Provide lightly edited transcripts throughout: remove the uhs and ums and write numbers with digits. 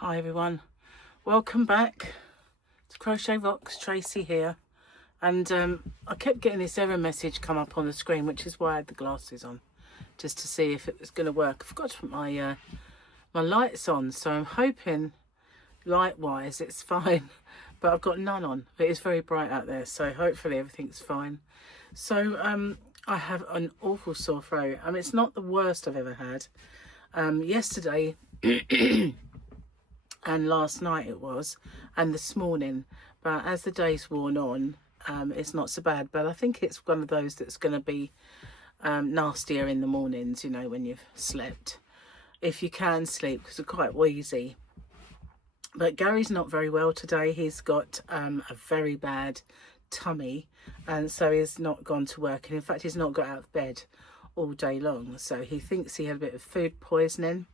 Hi everyone, welcome back to Crochet Rocks. Tracy here, and I kept getting this error message come up on the screen, which is why I had the glasses on, just to see if it was going to work. I forgot to put my my lights on, so I'm hoping light wise it's fine, but I've got none on. It is very bright out there, so hopefully everything's fine. So I have an awful sore throat. I mean, it's not the worst I've ever had. Yesterday and last night it was, and this morning, but as the day's worn on, it's not so bad. But I think it's one of those that's going to be nastier in the mornings, you know, when you've slept, if you can sleep, because we're quite wheezy. But Gary's not very well today. He's got a very bad tummy, and so he's not gone to work, and in fact he's not got out of bed all day long, so he thinks he had a bit of food poisoning.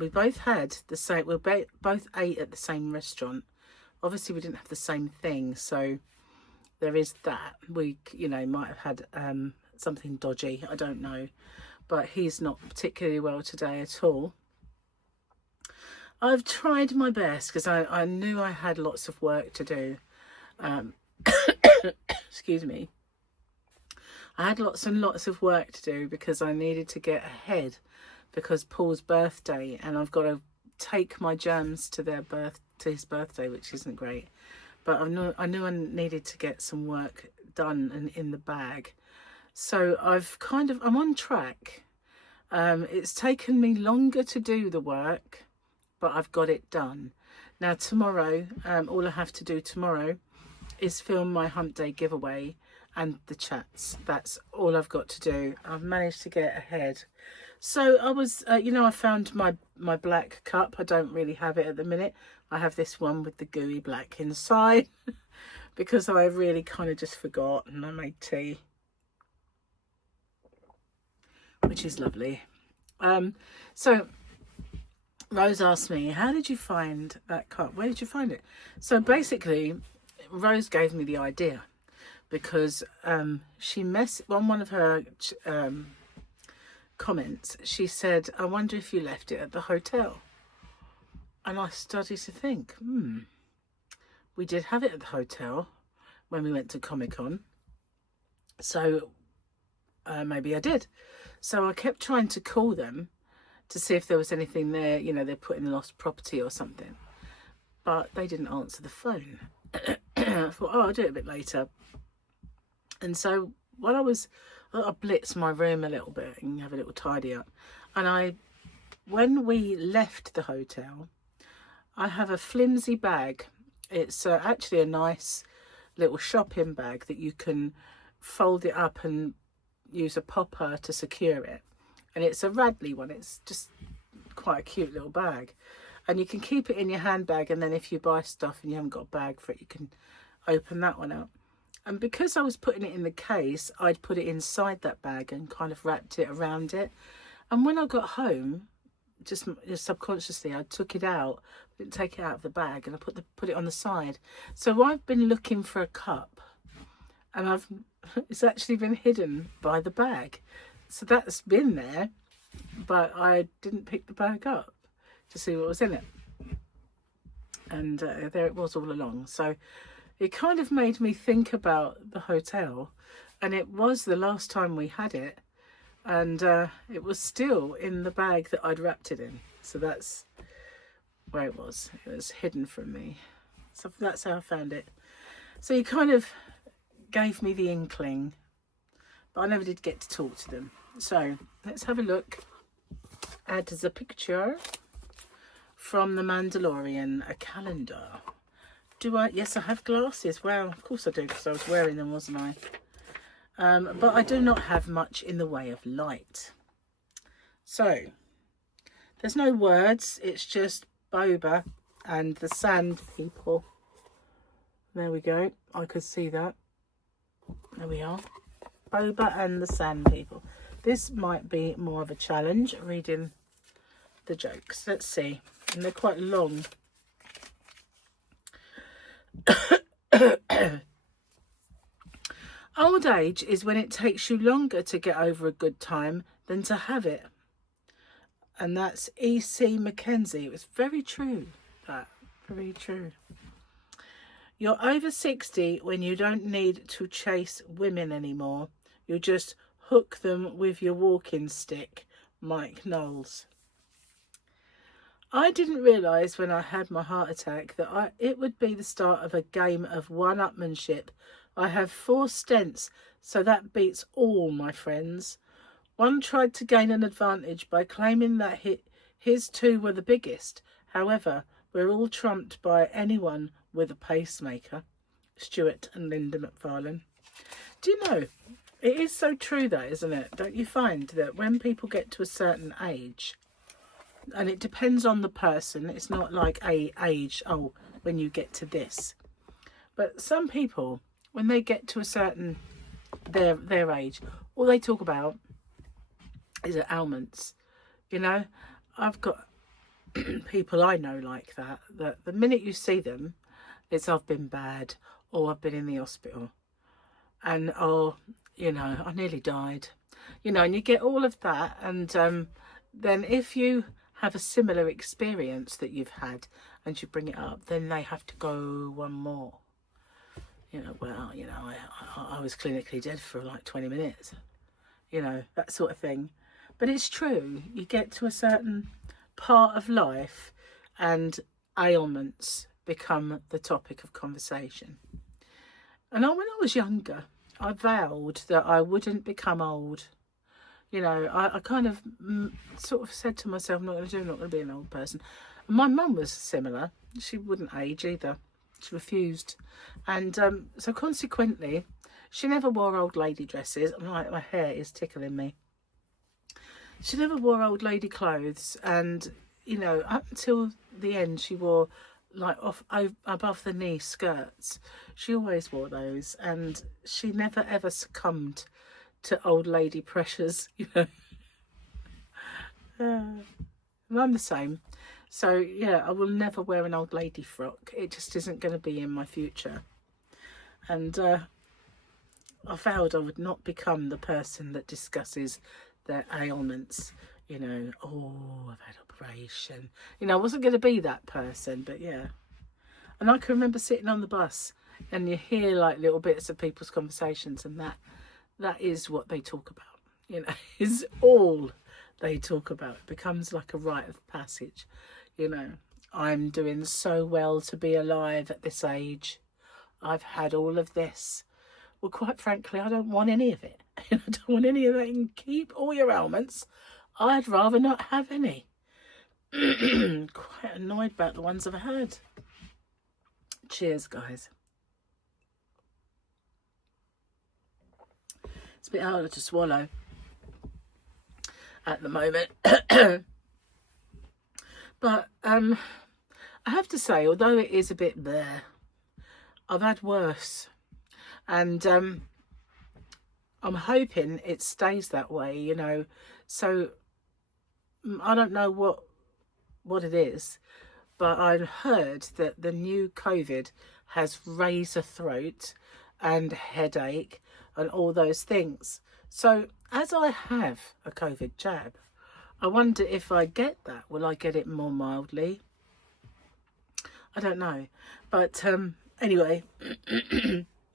We both had the same, we both ate at the same restaurant. Obviously we didn't have the same thing, so there is that. We, you know, might have had something dodgy, I don't know, but he's not particularly well today at all. I've tried my best because I knew I had lots of work to do. Excuse me. I had lots and lots of work to do because I needed to get ahead, because Paul's birthday, and I've got to take my germs to his birthday, which isn't great. But I knew I needed to get some work done and in the bag. So I'm on track. It's taken me longer to do the work, but I've got it done. Now tomorrow, all I have to do tomorrow is film my hump day giveaway and the chats. That's all I've got to do. I've managed to get ahead. So I was, you know, I found my black cup. I don't really have it at the minute. I have this one with the gooey black inside because I really kind of just forgot, and I made tea, which is lovely. So Rose asked me, how did you find that cup? Where did you find it? So basically, Rose gave me the idea because she on one of her comments, she said, I wonder if you left it at the hotel. And I started to think, we did have it at the hotel when we went to Comic-Con, so maybe I did. So I kept trying to call them to see if there was anything there, you know, they're putting lost property or something, but they didn't answer the phone. I thought, oh, I'll do it a bit later. And so while I blitzed my room a little bit and have a little tidy up, and when we left the hotel, I have a flimsy bag. It's actually a nice little shopping bag that you can fold it up and use a popper to secure it. And it's a Radley one. It's just quite a cute little bag. And you can keep it in your handbag, and then if you buy stuff and you haven't got a bag for it, you can open that one up. And because I was putting it in the case, I'd put it inside that bag and kind of wrapped it around it. And when I got home, just subconsciously, I took it out, didn't take it out of the bag, and I put it on the side. So I've been looking for a cup, and it's actually been hidden by the bag. So that's been there, but I didn't pick the bag up to see what was in it. And there it was all along. So it kind of made me think about the hotel, and it was the last time we had it, and it was still in the bag that I'd wrapped it in. So that's where it was. It was hidden from me. So that's how I found it. So you kind of gave me the inkling, but I never did get to talk to them. So let's have a look at the picture from The Mandalorian, a calendar. Yes, I have glasses. Well, of course I do, because I was wearing them, wasn't I? But I do not have much in the way of light. So there's no words. It's just Boba and the sand people. There we go. I could see that. There we are. Boba and the sand people. This might be more of a challenge, reading the jokes. Let's see. And they're quite long. Old age is when it takes you longer to get over a good time than to have it. And that's E.C. Mackenzie. It was very true, that. Very true. You're over 60 when you don't need to chase women anymore. You just hook them with your walking stick. Mike Knowles. I didn't realise when I had my heart attack that it would be the start of a game of one-upmanship. I have 4 stents, so that beats all my friends. One tried to gain an advantage by claiming that his 2 were the biggest. However, we're all trumped by anyone with a pacemaker. Stuart and Linda McFarlane. Do you know, it is so true that, isn't it? Don't you find that when people get to a certain age, and it depends on the person, it's not like a age, oh, when you get to this. But some people, when they get to a certain, their age, all they talk about is ailments. You know, I've got people I know like that the minute you see them, it's I've been bad, or I've been in the hospital, and oh, you know, I nearly died, you know, and you get all of that. And then if you have a similar experience that you've had and you bring it up, then they have to go one more. You know, well, you know, I was clinically dead for like 20 minutes, you know, that sort of thing. But it's true, you get to a certain part of life and ailments become the topic of conversation. And when I was younger, I vowed that I wouldn't become old. You know, I kind of sort of said to myself, I'm not going to be an old person. And my mum was similar. She wouldn't age either. She refused. And so consequently, she never wore old lady dresses. My hair is tickling me. She never wore old lady clothes. And, you know, up until the end, she wore like above the knee skirts. She always wore those. And she never ever succumbed to old lady pressures, you know. And I'm the same. So yeah, I will never wear an old lady frock. It just isn't going to be in my future. And I vowed I would not become the person that discusses their ailments. You know, oh, I've had operation. You know, I wasn't going to be that person, but yeah. And I can remember sitting on the bus and you hear like little bits of people's conversations, and that is what they talk about, you know, is all they talk about. It becomes like a rite of passage, you know. I'm doing so well to be alive at this age. I've had all of this. Well, quite frankly, I don't want any of it. I don't want any of that. You can keep all your ailments. I'd rather not have any. Quite annoyed about the ones I've had. Cheers, guys. It's a bit harder to swallow at the moment. But I have to say, although it is a bit bleh, I've had worse. And I'm hoping it stays that way, you know. So I don't know what it is, but I've heard that the new COVID has razor throat and headache and all those things. So as I have a COVID jab, I wonder if I get that, will I get it more mildly? I don't know. But anyway,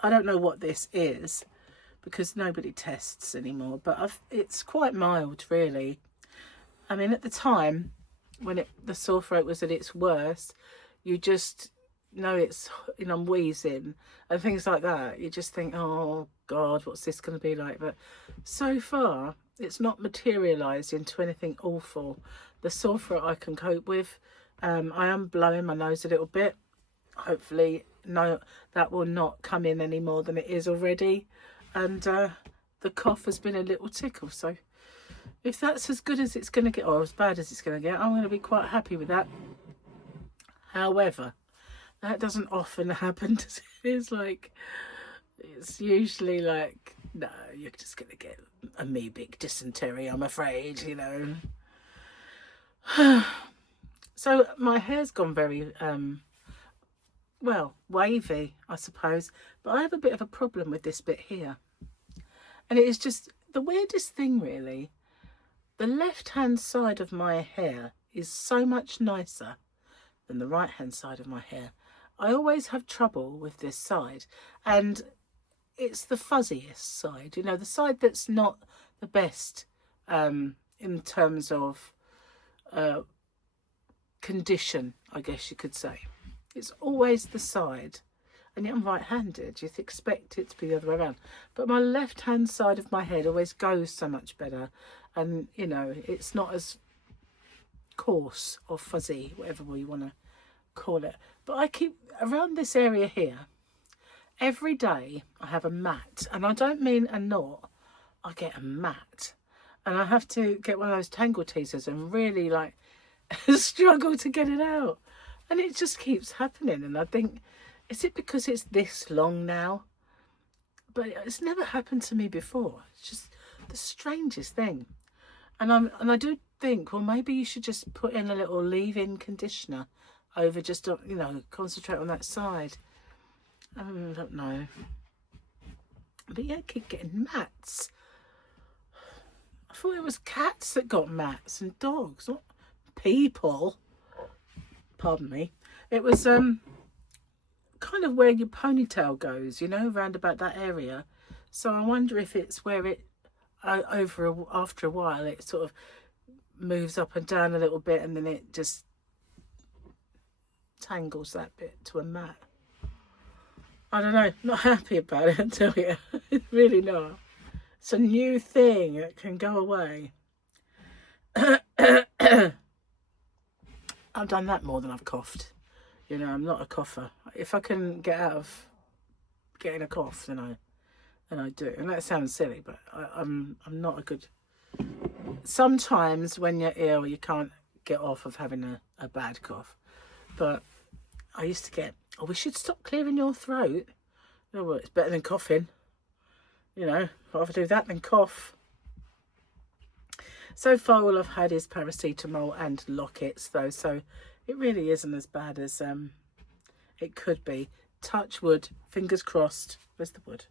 I don't know what this is because nobody tests anymore. But it's quite mild, really. I mean, at the time, when the sore throat was at its worst, you just know it's, you know, I'm wheezing and things like that. You just think, oh God, what's this going to be like? But so far, it's not materialised into anything awful. The sore throat I can cope with. I am blowing my nose a little bit. Hopefully, no, that will not come in any more than it is already. And the cough has been a little tickle. So if that's as good as it's going to get, or as bad as it's going to get, I'm going to be quite happy with that. However, that doesn't often happen. It's like, it's usually like, no, you're just going to get amoebic dysentery, I'm afraid, you know. So my hair's gone very, well, wavy, I suppose. But I have a bit of a problem with this bit here. And it is just the weirdest thing, really. the left hand side of my hair is so much nicer than the right hand side of my hair. I always have trouble with this side, and it's the fuzziest side, you know, the side that's not the best in terms of condition, I guess you could say. It's always the side, and yet I'm right-handed. You'd expect it to be the other way around, but my left-hand side of my head always goes so much better, and you know, it's not as coarse or fuzzy, whatever we want to call it. But I keep around this area here. Every day I have a mat, and I don't mean a knot, I get a mat, and I have to get one of those tangle teasers and really like struggle to get it out, and it just keeps happening. And I think, is it because it's this long now? But it's never happened to me before. It's just the strangest thing. And I do think, well, maybe you should just put in a little leave-in conditioner over, just, you know, concentrate on that side. I don't know. But yeah, I keep getting mats. I thought it was cats that got mats and dogs, not people. Pardon me. It was kind of where your ponytail goes, you know, round about that area. So I wonder if it's where it after a while it sort of moves up and down a little bit, and then it just tangles that bit to a mat. I don't know, not happy about it, I tell you. Really not. It's a new thing that can go away. I've done that more than I've coughed. You know, I'm not a cougher. If I can get out of getting a cough, then I do. And that sounds silly, but I'm not a good... Sometimes when you're ill, you can't get off of having a bad cough. But I used to get, oh, we should stop clearing your throat. You know what, it's better than coughing. You know, I'd rather do that than cough. So far, all I've had is paracetamol and lockets, though. So it really isn't as bad as it could be. Touch wood, fingers crossed. Where's the wood?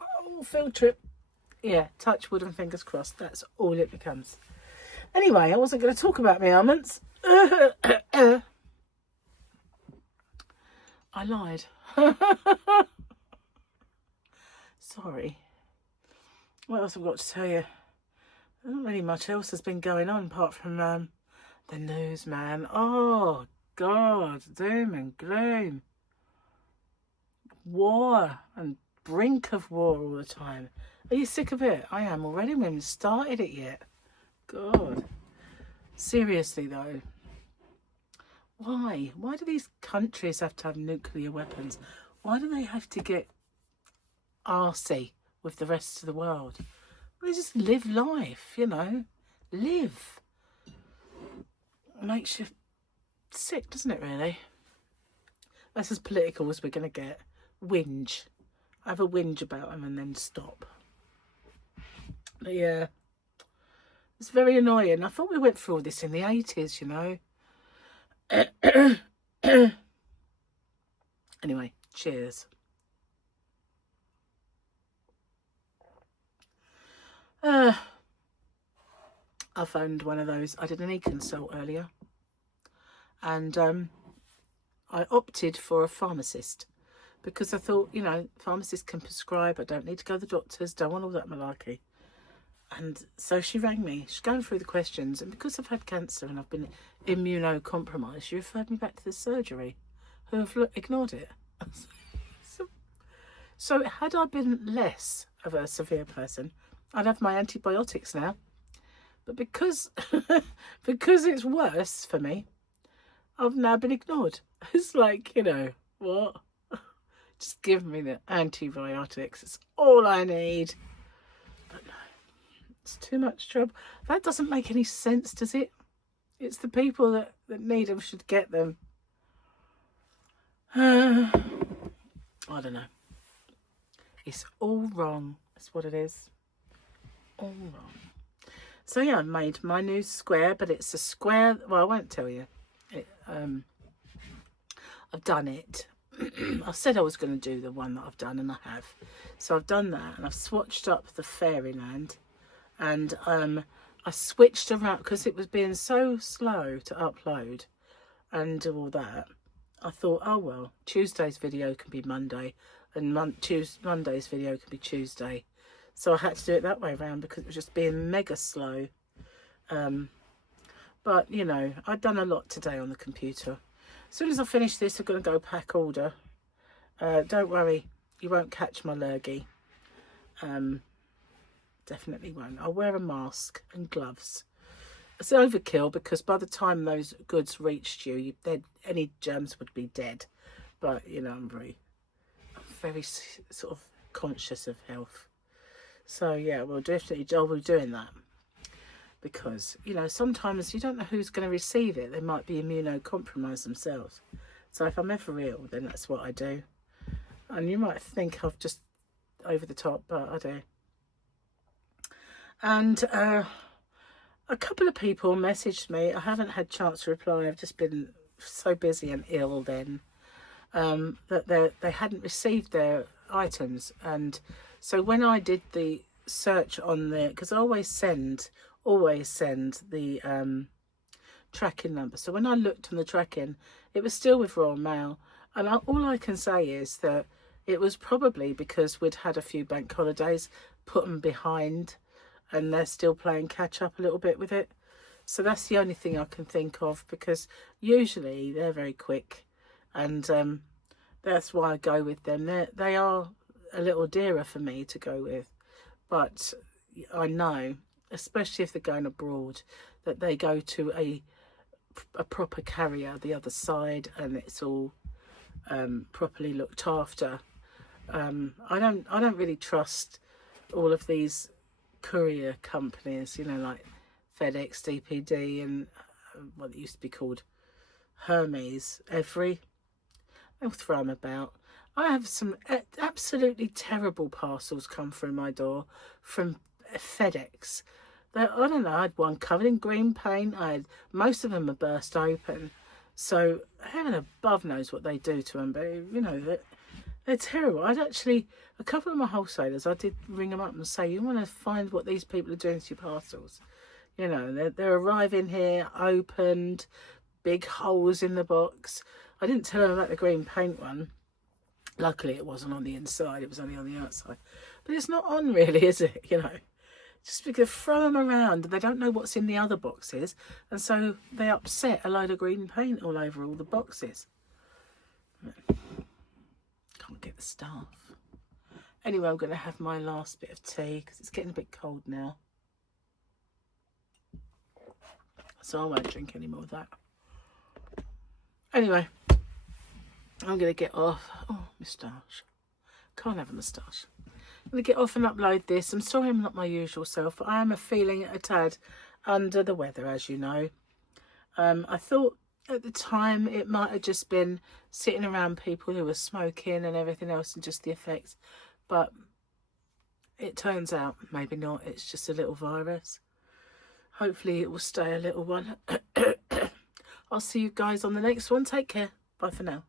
Oh, field trip. Yeah, touch wood and fingers crossed. That's all it becomes. Anyway, I wasn't going to talk about my ailments. I lied. Sorry. What else have I got to tell you? Not really much else has been going on apart from the news, man. Oh, God. Doom and gloom. War and brink of war all the time. Are you sick of it? I am already. We haven't started it yet. God. Seriously, though. Why? Why do these countries have to have nuclear weapons? Why do they have to get arsey with the rest of the world? They just live life, you know. Live. It makes you sick, doesn't it, really? That's as political as we're going to get. Whinge. Have a whinge about them and then stop. But yeah. It's very annoying. I thought we went through all this in the 80s, you know. Anyway, cheers. I found one of those. I did an e-consult earlier, and I opted for a pharmacist because I thought, you know, pharmacists can prescribe. I don't need to go to the doctors. Don't want all that malarkey. And so she rang me. She's going through the questions, and because I've had cancer and I've been immunocompromised, she referred me back to the surgery, who have ignored it. So had I been less of a severe person, I'd have my antibiotics now. But because it's worse for me, I've now been ignored. It's like, you know, what? Just give me the antibiotics. It's all I need. But no, it's too much trouble. That doesn't make any sense, does it? It's the people that need them should get them. I don't know. It's all wrong. That's what it is. All wrong. So yeah, I made my new square, but it's a square. Well, I won't tell you. I've done it. I said I was going to do the one that I've done, and I have. So I've done that, and I've swatched up the fairyland, and I I switched around because it was being so slow to upload and do all that. I thought, oh well, Tuesday's video can be Monday and Monday's video can be Tuesday. So I had to do it that way around because it was just being mega slow. But, you know, I'd done a lot today on the computer. As soon as I finish this, I'm going to go pack order. Don't worry, you won't catch my lurgy. Definitely won't. I'll wear a mask and gloves. It's overkill because by the time those goods reached you, any germs would be dead. But, you know, I'm very sort of conscious of health. So, yeah, I'll be doing that. Because, you know, sometimes you don't know who's going to receive it. They might be immunocompromised themselves. So if I'm ever ill, then that's what I do. And you might think I've just over the top, but I do. And a couple of people messaged me. I haven't had a chance to reply. I've just been so busy and ill then that they hadn't received their items. And so when I did the search on there, because I always send the tracking number. So when I looked on the tracking, it was still with Royal Mail. And all I can say is that it was probably because we'd had a few bank holidays, put them behind, and they're still playing catch up a little bit with it. So that's the only thing I can think of, because usually they're very quick, and that's why I go with them. They are a little dearer for me to go with, but I know, especially if they're going abroad, that they go to a proper carrier the other side, and it's all properly looked after. I don't really trust all of these courier companies, you know, like FedEx, DPD, and what it used to be called Hermes, they'll throw them about. I have some absolutely terrible parcels come through my door from FedEx. I don't know, I had one covered in green paint. Most of them are burst open. So heaven above knows what they do to them, but you know, they're terrible. A couple of my wholesalers, I did ring them up and say, you want to find what these people are doing to your parcels. You know, they're arriving here, opened, big holes in the box. I didn't tell them about the green paint one. Luckily, it wasn't on the inside. It was only on the outside. But it's not on really, is it? You know, just because throw them around. They don't know what's in the other boxes. And so they upset a load of green paint all over all the boxes. Can't get the staff. Anyway, I'm going to have my last bit of tea because it's getting a bit cold now. So I won't drink any more of that. Anyway, I'm going to get off. Oh, moustache. Can't have a moustache. I'm going to get off and upload this. I'm sorry I'm not my usual self, but I am feeling a tad under the weather, as you know. I thought at the time it might have just been sitting around people who were smoking and everything else and just the effects. But it turns out maybe not. It's just a little virus. Hopefully it will stay a little one. I'll see you guys on the next one. Take care. Bye for now.